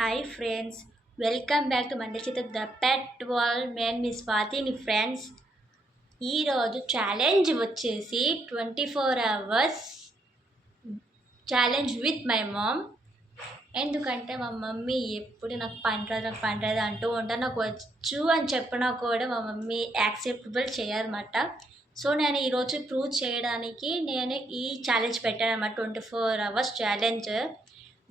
Hi friends, welcome back to మండచిత the pet world. నేను మీ స్వాతిని ఫ్రెండ్స్. ఈరోజు ఛాలెంజ్ వచ్చేసి 24 hours challenge with my mom. ఎందుకంటే మా మమ్మీ ఎప్పుడు నాకు పని రాదు అంటూ ఉంటాను. నాకు వచ్చు అని చెప్పినా కూడా మా మమ్మీ యాక్సెప్టబుల్ చేయరన్నమాట. సో నేను ఈరోజు ప్రూవ్ చేయడానికి నేను ఈ ఛాలెంజ్ పెట్టాను అన్నమాట. 24 hours ఛాలెంజ్.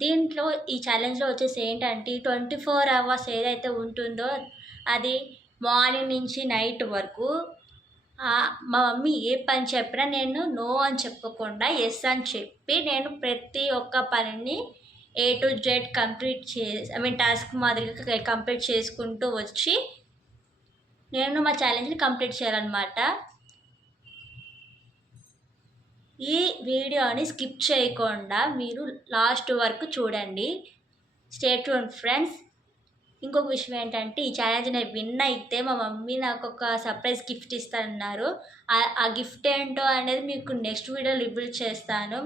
దీంట్లో ఈ ఛాలెంజ్లో వచ్చేసి ఏంటంటే 24 hours ఏదైతే ఉంటుందో అది మార్నింగ్ నుంచి నైట్ వరకు మా మమ్మీ ఏ పని చెప్పినా నేను నో అని చెప్పకుండా ఎస్ అని చెప్పి నేను ప్రతి ఒక్క పనిని A to Z complete task మాదిరిగా కంప్లీట్ చేసుకుంటూ వచ్చి నేను మా ఛాలెంజ్ని కంప్లీట్ చేయాలన్నమాట. ఈ వీడియోని స్కిప్ చేయకుండా మీరు లాస్ట్ వరకు చూడండి. Stay tune friends. ఇంకొక విషయం ఏంటంటే ఈ ఛాలెంజ్ నేను విన్ అయితే మా మమ్మీ నాకు ఒక సర్ప్రైజ్ గిఫ్ట్ ఇస్తానన్నారు. ఆ గిఫ్ట్ ఏంటో అనేది మీకు నెక్స్ట్ వీడియోలో రివీల్ చేస్తాను.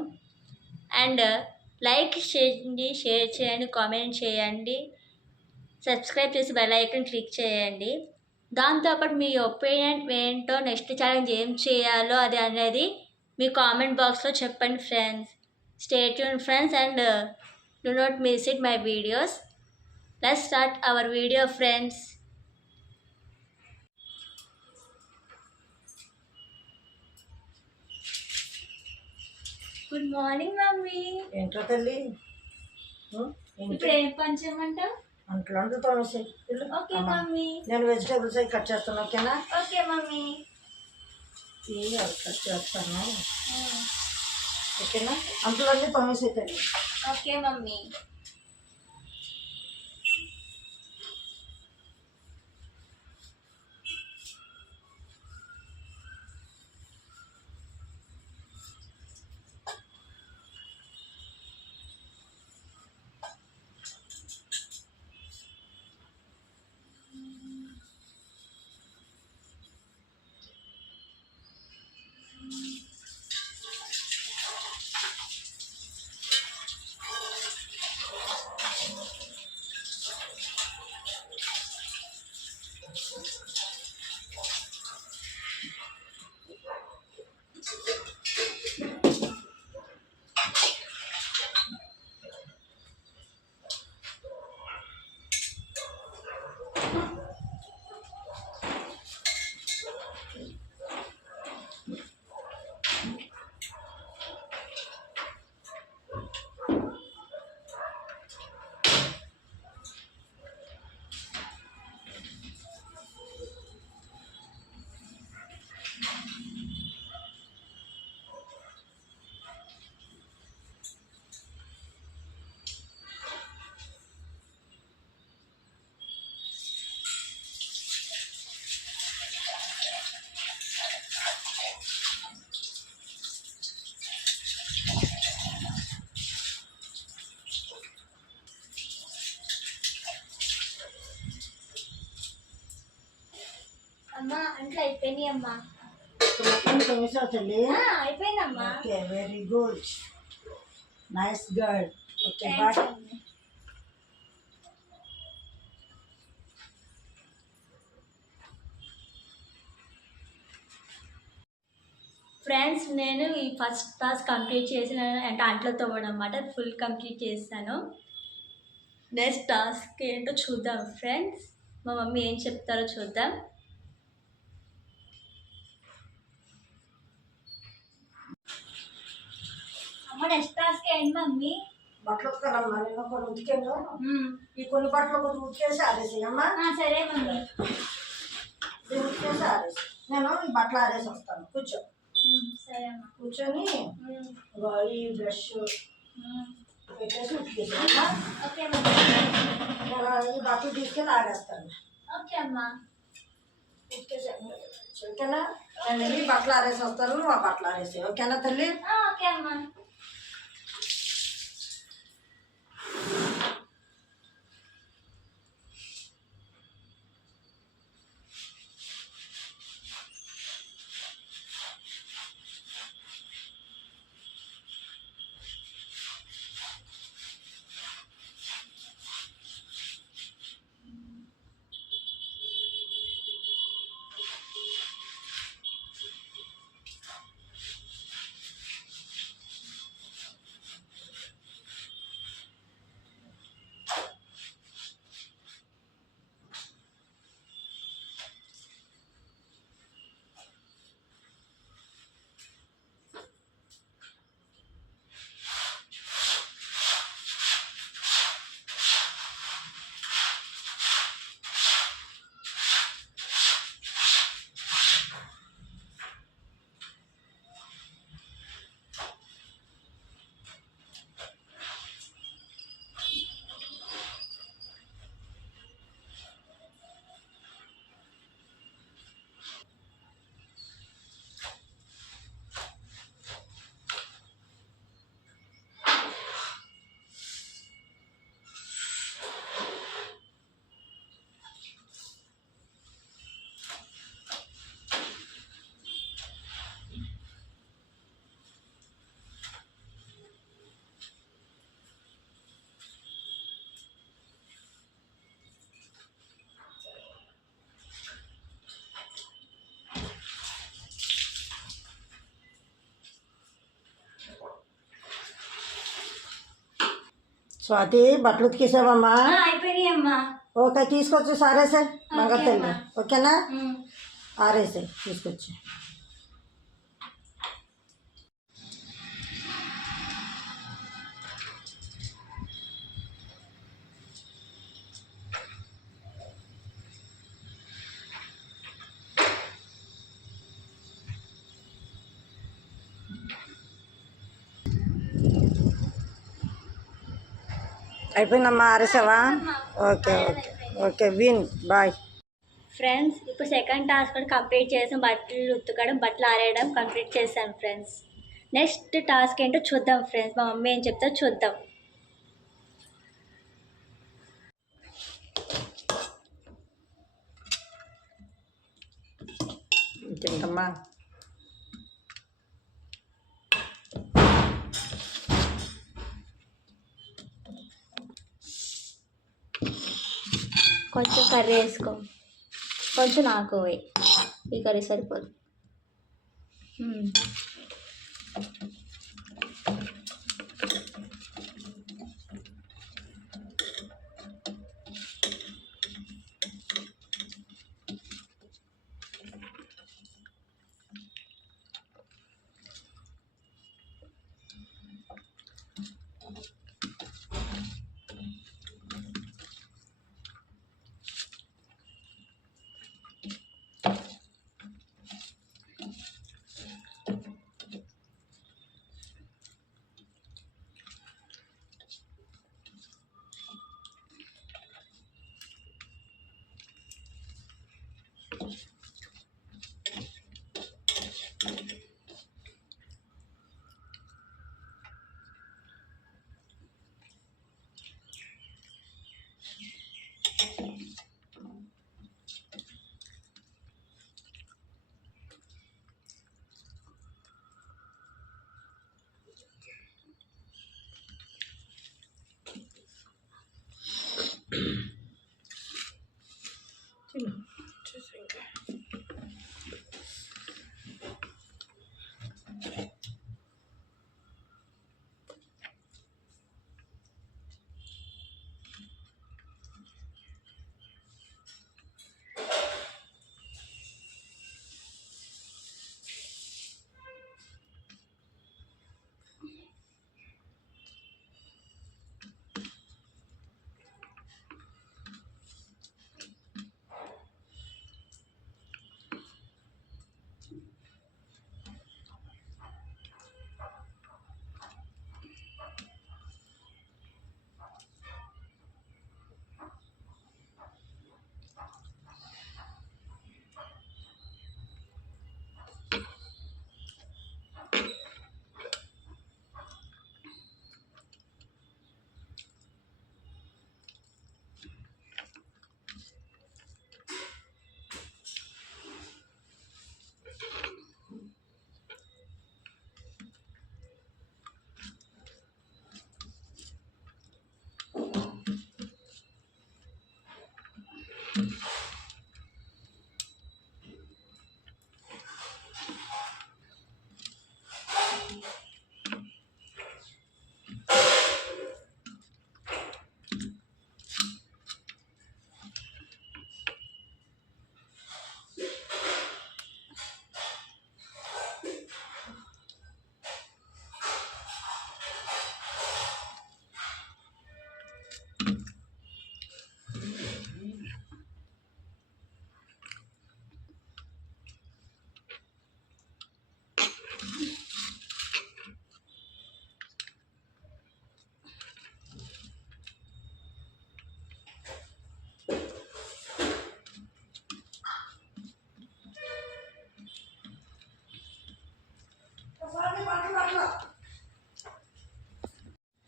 అండ్ లైక్ చేయండి, షేర్ చేయండి, కామెంట్ చేయండి, సబ్స్క్రైబ్ చేసి బెల్ ఐకాన్ క్లిక్ చేయండి. దాంతోపాటు మీ ఒపీనియన్ ఏంటో, నెక్స్ట్ ఛాలెంజ్ ఏం చేయాలో అది అనేది మీ కామెంట్ బాక్స్లో చెప్పండి friends. Stay tune friends and do not miss it my videos. Let's start our video friends. Good morning mummy. ఏంట్రా తల్లి ఇప్పుడు ఏం పని చేయమంటావు? అంట్లో తోమేసి. Okay mummy. నేను వెజిటేబుల్స్ అవి కట్ చేస్తాను. ఓకేనా? Okay mummy. కట్ చేస్తాను. ఓకేనా? అంట్లో తోమేసి తల్లి. Okay mummy. అమ్మా అంట్లో అయిపోయినాయి అమ్మా. తోమేసావు తల్లి. అయిపోయిందమ్మా. Okay, very good, nice girl. Okay bye. Friends, నేను ఈ ఫస్ట్ టాస్క్ కంప్లీట్ చేసిన అంటే అంట్లో తవ్వడం అన్నమాట. ఫుల్ కంప్లీట్ చేశాను. నెక్స్ట్ టాస్క్ ఏంటో చూద్దాం ఫ్రెండ్స్. మా మమ్మీ ఏం చెప్తారో చూద్దాం. అమ్మ నెక్స్ట్ టాస్క్ ఏంటి మమ్మీ? బట్టలు ఉతకాలమ్మా. నేను కొన్ని ఉతికాను. ఈ కొన్ని బట్టలు కొంచెం ఉతికేసి ఆరేసేయమ్మా. సరే మమ్మీ. దీన్ని ఉతికేసి ఆరేసి నేను ఈ బట్టలు ఆరేసి వస్తాను. కూర్చో. సరే అమ్మా. కూర్చొని ఈ బ్రష్ పెట్టేసి ఉతికేసామ్మా. Okay mummy. నేను ఈ బట్టలు తీసుకెళ్ళి ఆరేస్తాను. ఓకే అమ్మా. ఉతికేసాను. ఓకేనా? నేను వెళ్ళి బట్టలు ఆరేసి వస్తాను. నువ్వు ఆ బట్టలు ఆరేసి. ఓకేనా తల్లి? ఓకే అమ్మా. స్వాతి బట్టలు ఉతికేసావమ్మా? అయిపోయినాయి అమ్మా. ఓకే, తీసుకొచ్చి సారేసే బంగారు తల్లి. అమ్మా. ఓకేనా? ఆరేసే తీసుకొచ్చి. అయిపోయిందమ్మా, ఆరేసావా? ఓకే ఓకే ఓకే విన్ బాయ్. ఫ్రెండ్స్ ఇప్పుడు సెకండ్ టాస్క్ కూడా కంప్లీట్ చేసాం. బట్టలు ఉతకడం, బట్టలు ఆరేయడం కంప్లీట్ చేసాం ఫ్రెండ్స్. నెక్స్ట్ టాస్క్ ఏంటో చూద్దాం ఫ్రెండ్స్. మా మమ్మీ ఏం చెప్తా చూద్దాం. ఇంకేంటమ్మా? కొంచెం కర్రీ వేసుకో, కొంచెం నాకు పోయి, ఈ కర్రీ సరిపోదు.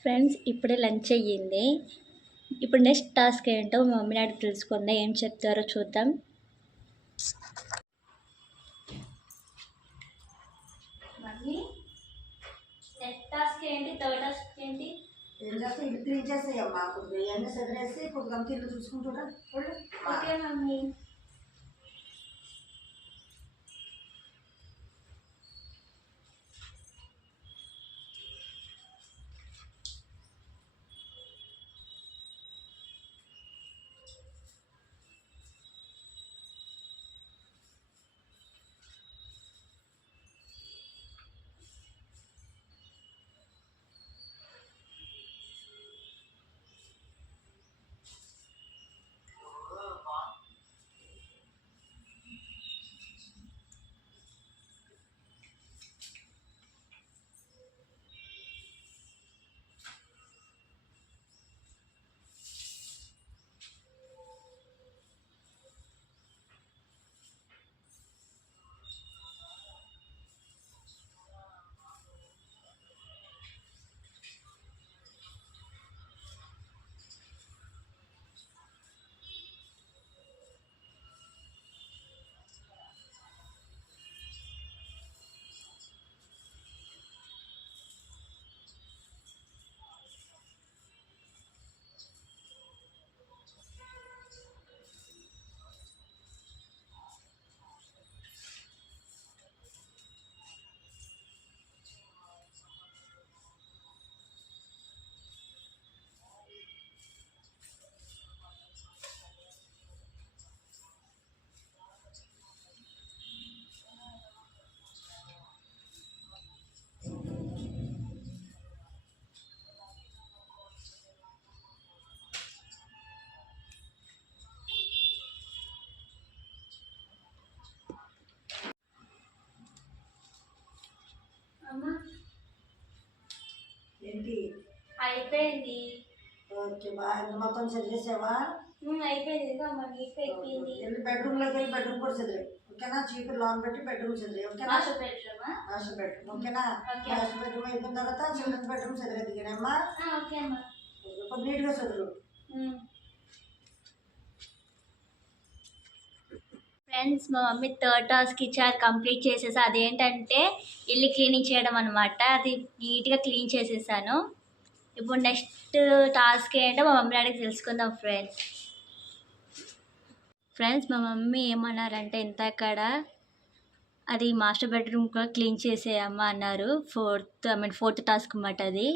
ఫ్రెండ్స్ ఇప్పుడే లంచ్ అయ్యింది. ఇప్పుడు నెక్స్ట్ టాస్క్ ఏంటో మా మమ్మీ డాడీ తెలుసుకుందాం, ఏం చెప్తారో చూద్దాం. మమ్మీ నెక్స్ట్ టాస్క్ ఏంటి, థర్డ్ టాస్క్ ఏంటి? ఏం చేస్తే ఇల్లు క్లీన్ చేసేయమ్మా. కొద్దిగా ఇవన్నీ చదివేసి కొద్దిగా ఇల్లు చూసుకుంటుంటా. Okay mummy. అయిపోయింది. ఓకే బాగా మొత్తం చదివేసావా? అయిపోయింది. ఇంకా అమ్మ నీట్గా అయిపోయింది. వెళ్ళి బెడ్రూమ్లోకి వెళ్ళి బెడ్రూమ్ కూడా చదివే. ఓకేనా? చీపురు లోన్ పెట్టి బెడ్రూమ్ చదివే. ఓకేనా? మాస్టర్ బెడ్రూమా? Master bedroom. ఓకేనా? ఓకే. మాస్టర్ బెడ్రూమ్ అయిపోయిన తర్వాత చిల్డ్రన్ బెడ్రూమ్ చదివేది దిగానమ్మా. ఓకే అమ్మ. కొంచెం నీట్గా చదువు. ఫ్రెండ్స్, మా మమ్మీ థర్డ్ టాస్క్ ఇచ్చారు, కంప్లీట్ చేసేసా. అదేంటంటే ఇల్లు క్లీనింగ్ చేయడం అనమాట. అది నీట్గా క్లీన్ చేసేసాను. ఇప్పుడు నెక్స్ట్ టాస్క్ ఏంటో మా మమ్మీ అడిగి తెలుసుకుందాం ఫ్రెండ్స్, మా మమ్మీ ఏమన్నారంటే ఇంతక్కడ అది మాస్టర్ బెడ్రూమ్ కూడా క్లీన్ చేసేయమ్మా అన్నారు. ఫోర్త్ టాస్క్ అన్నమాట అది.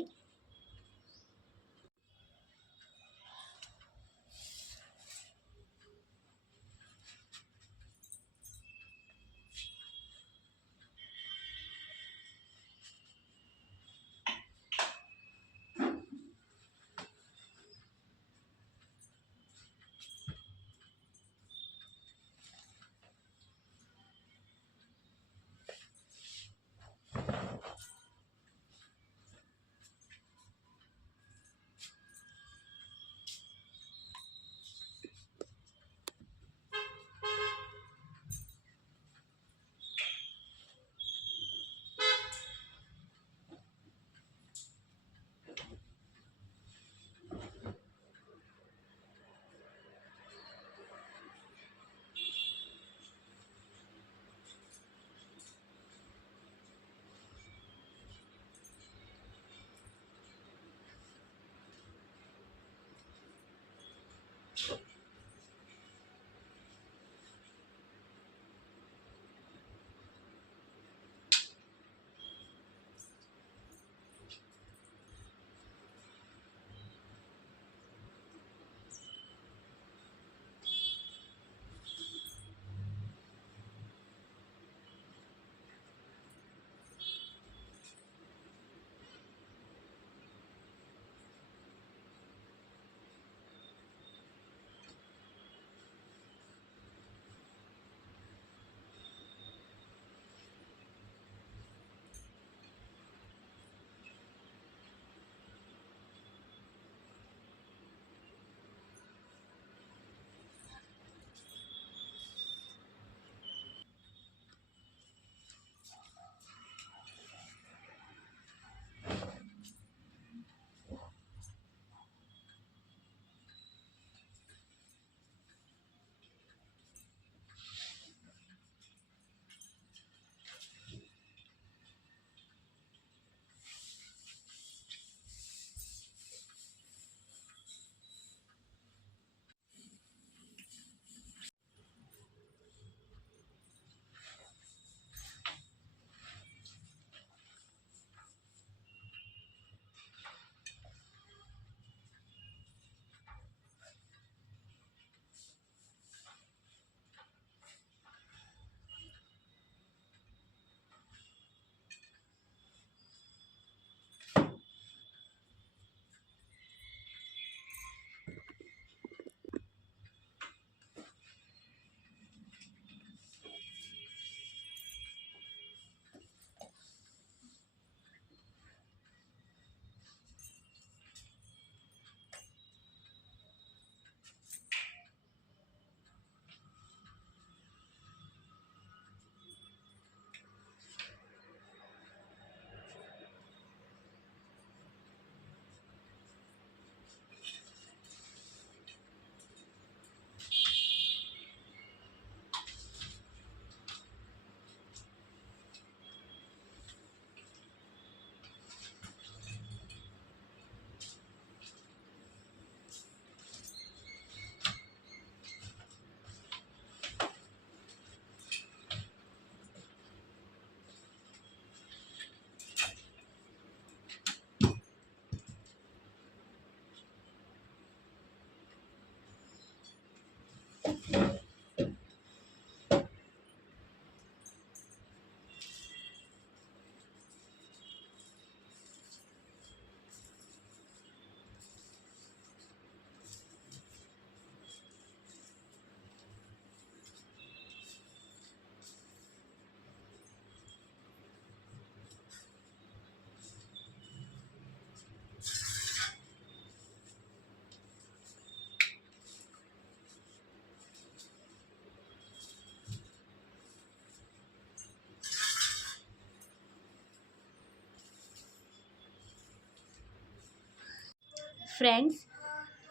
ఫ్రెండ్స్,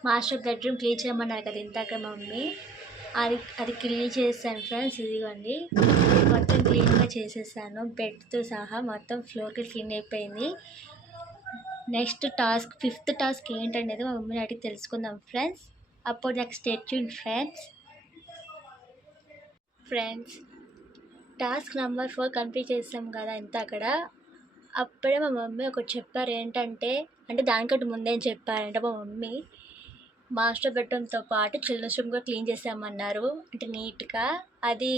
మాస్టర్ బెడ్రూమ్ క్లీన్ చేయమన్నారు కదా ఇందాక మమ్మీ, అది క్లీన్ చేశాను ఫ్రెండ్స్. ఇదిగోండి, మొత్తం క్లీన్గా చేసేసాను, బెడ్తో సహా మొత్తం ఫ్లోర్కి క్లీన్ అయిపోయింది. నెక్స్ట్ టాస్క్, 5th టాస్క్ ఏంటనేది మా మమ్మీని అడిగి తెలుసుకుందాం ఫ్రెండ్స్. అప్పుడు నాకు stay tune friends. Task number 4 కంప్లీట్ చేసాం కదా ఇంత అక్కడ. అప్పుడే మా మమ్మీ ఒకటి చెప్పారు, ఏంటంటే అంటే దానికంటే ముందేం చెప్పారంటే మా మమ్మీ, మాస్టర్ బెడ్రూమ్తో పాటు చిల్డ్రన్స్ రూమ్ కూడా క్లీన్ చేసామన్నారు. అంటే నీట్గా అది,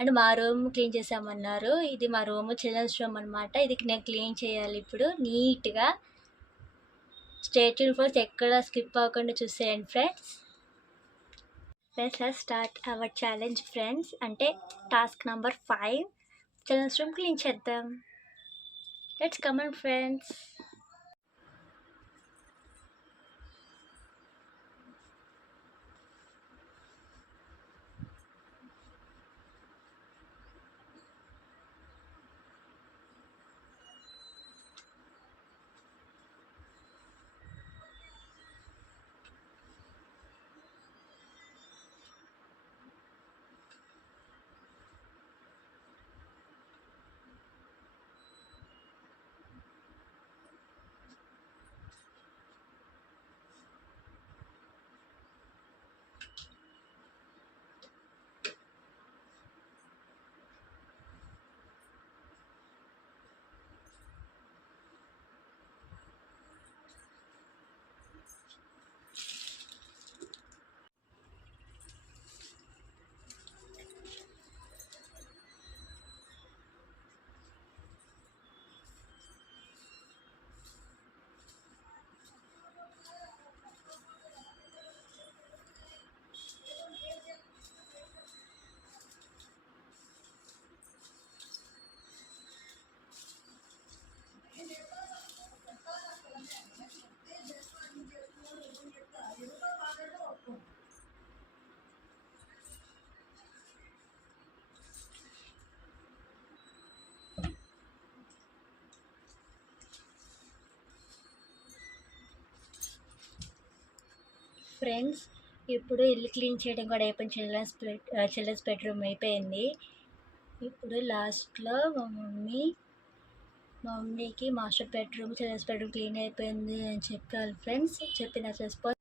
అంటే మా రూమ్ క్లీన్ చేసామన్నారు. ఇది మా రూమ్, చిల్డ్రన్స్ రూమ్ అనమాట. ఇది నేను క్లీన్ చేయాలి ఇప్పుడు నీట్గా. స్టే ట్యూన్ ఫస్ట్, ఎక్కడ స్కిప్ అవ్వకుండా చూసేయండి friends. Let's start our challenge friends. అంటే task number 5, children's room clean చేద్దాం. Let's come on friends. Friends, ఇప్పుడు ఇల్లు క్లీన్ చేయడం కూడా అయిపోయింది. చిల్డ్రన్స్ బెడ్రూమ్ అయిపోయింది. ఇప్పుడు లాస్ట్లో మా మమ్మీకి master bedroom, children's bedroom clean అయిపోయింది అని చెప్పాలి ఫ్రెండ్స్. చెప్పిన రెస్పాన్స్.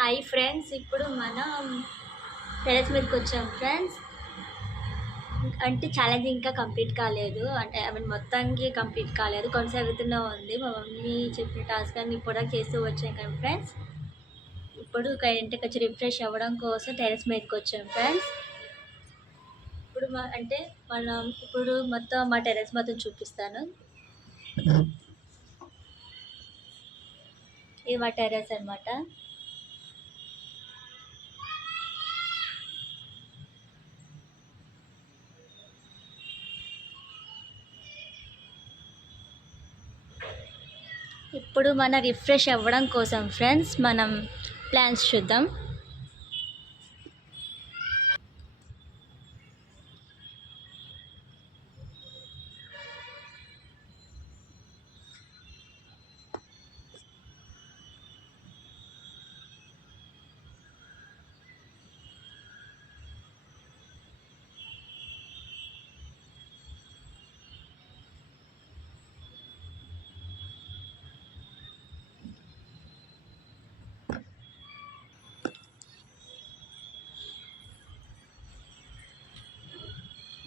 హాయ్ ఫ్రెండ్స్, ఇప్పుడు మనం టెరెస్ మీదకి వచ్చాం ఫ్రెండ్స్. అంటే ఛాలెంజ్ ఇంకా కంప్లీట్ కాలేదు, అంటే మొత్తానికి కంప్లీట్ కాలేదు, కొనసాగుతూనే ఉంది. మా మమ్మీ చెప్పిన టాస్క్ అన్ని ఇప్పుడు చేస్తూ వచ్చాం కదా ఫ్రెండ్స్. ఇప్పుడు ఇంటికి వచ్చి రిఫ్రెష్ అవ్వడం కోసం టెరెస్ మీదకి వచ్చాం ఫ్రెండ్స్. ఇప్పుడు ఇప్పుడు మొత్తం మా టెరెస్ మొత్తం చూపిస్తాను. ఇది మా టెరెస్ అనమాట. ఇప్పుడు మన రిఫ్రెష్ అవ్వడం కోసం ఫ్రెండ్స్ మనం ప్లాన్స్ చూద్దాం.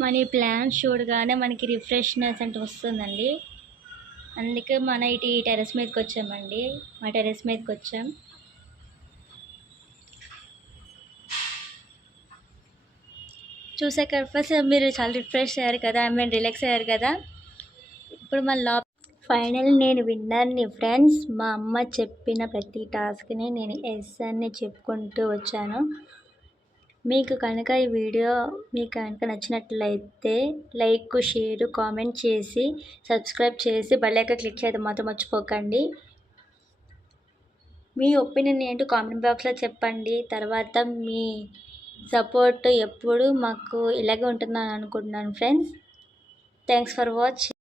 మన ఈ ప్లాంట్స్ చూడగానే మనకి రిఫ్రెష్నెస్ అంటే వస్తుందండి. అందుకే మన ఇటు ఈ టెర్రస్ మీదకి వచ్చామండి. మా టెర్రస్ మీదకి వచ్చాం. చూసాక ఫస్ట్ మీరు చాలా రిఫ్రెష్ అయ్యారు కదా, రిలాక్స్ అయ్యారు కదా. ఇప్పుడు మన ఫైనల్ నేను విన్నర్ని ఫ్రెండ్స్. మా అమ్మ చెప్పిన ప్రతి టాస్క్ని నేను ఎస్ అని చెప్పుకుంటూ వచ్చాను. మీకు కనుక ఈ వీడియో నచ్చినట్లయితే లైక్, షేర్, కామెంట్ చేసి సబ్స్క్రైబ్ చేసి బెల్ ఐకాన్ క్లిక్ చేయడం మాత్రం మర్చిపోకండి. మీ ఒపీనియన్ ఏంటో కామెంట్ బాక్స్లో చెప్పండి. తర్వాత మీ సపోర్ట్ ఎప్పుడు మాకు ఇలాగే ఉంటుందని అనుకుంటున్నాను ఫ్రెండ్స్. Thanks for watching.